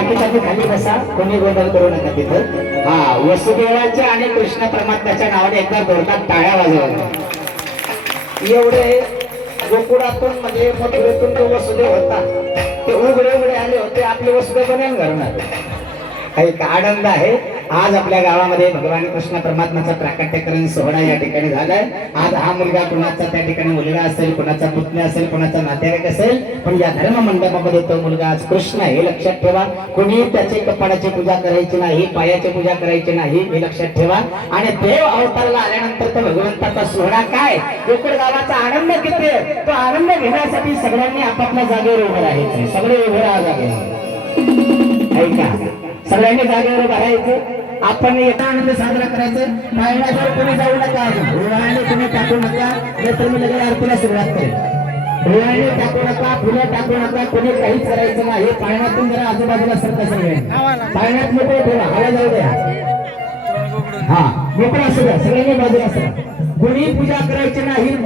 बाकीच्या खाली बसा, कोणी गोंधळ करू नका तिथं. हा, वसुदेवाच्या आणि कृष्ण परमात्म्याच्या नावाने एकदा जोरदार टाळ्या वाजवा. एवढे गोकुळातून म्हणजे मथुरेतून तो वसुदेव होता, ते उघडे उघडे आले होते, आपले वसुदेव बनेल घरून. एक आनंद आहे. आज आपल्या गावामध्ये भगवान कृष्ण परमात्म्याचा प्राकट्यकरण सोहळा या ठिकाणी झालाय. आज हा मुलगा कुणाचा त्या ठिकाणी मुलगा असेल, कुणाचा पुतण्या असेल, कुणाचा नातेवाईक असेल, पण या धर्म मंडपामध्ये तो मुलगा आज कृष्ण हे लक्षात ठेवा. कोणी त्याचे कपाळाची पूजा करायची नाही, पायाची पूजा करायची नाही, हे लक्षात ठेवा. आणि देव अवताराला आल्यानंतर तर भगवंताचा सोहळा काय, गोकुळ गावाचा आनंद किती, तो आनंद घेण्यासाठी सगळ्यांनी आपापल्या जागेवर उभं राहायचं. सगळे उभे राहा जागेवर, ऐका, सगळ्यांनी जागेवर राहायचं. आपण एका आनंद साजरा करायचा. पाळण्यावर कोणी जाऊ नका, डोळ्याने तुम्ही टाकू नका, नाहीतर मी लगेच आरतीला सुरुवात करेन. डोळ्याने टाकू नका, फुलं टाकू नका, कोणी काहीच करायचं नाही. पाळण्यातून जरा आजूबाजूला सरका सगळे, पाळण्यात मोकळे ठेवा, हवा जाऊ द्या. हा, मोकळा असू द्या, सगळ्यांनी बाजूला असं. कोणी पूजा करायची नाही.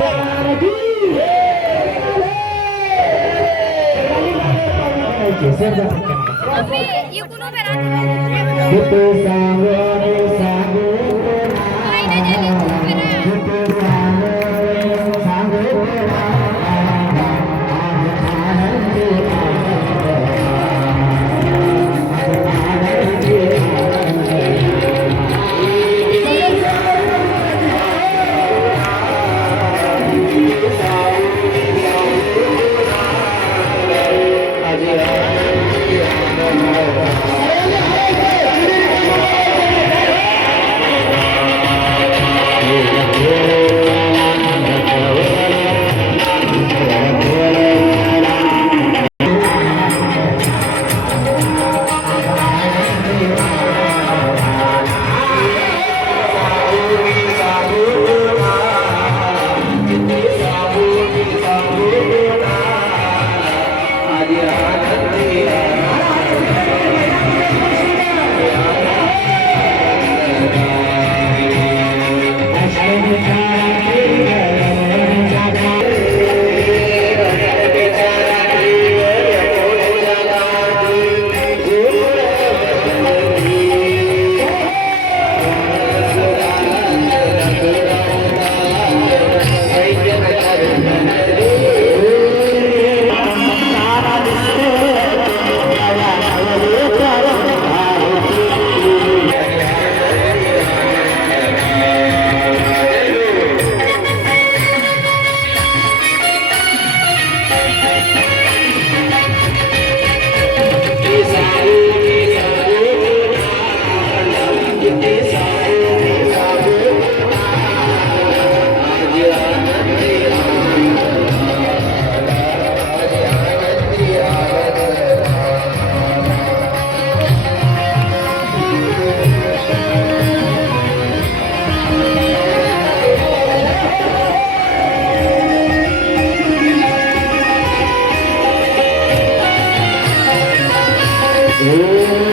Oh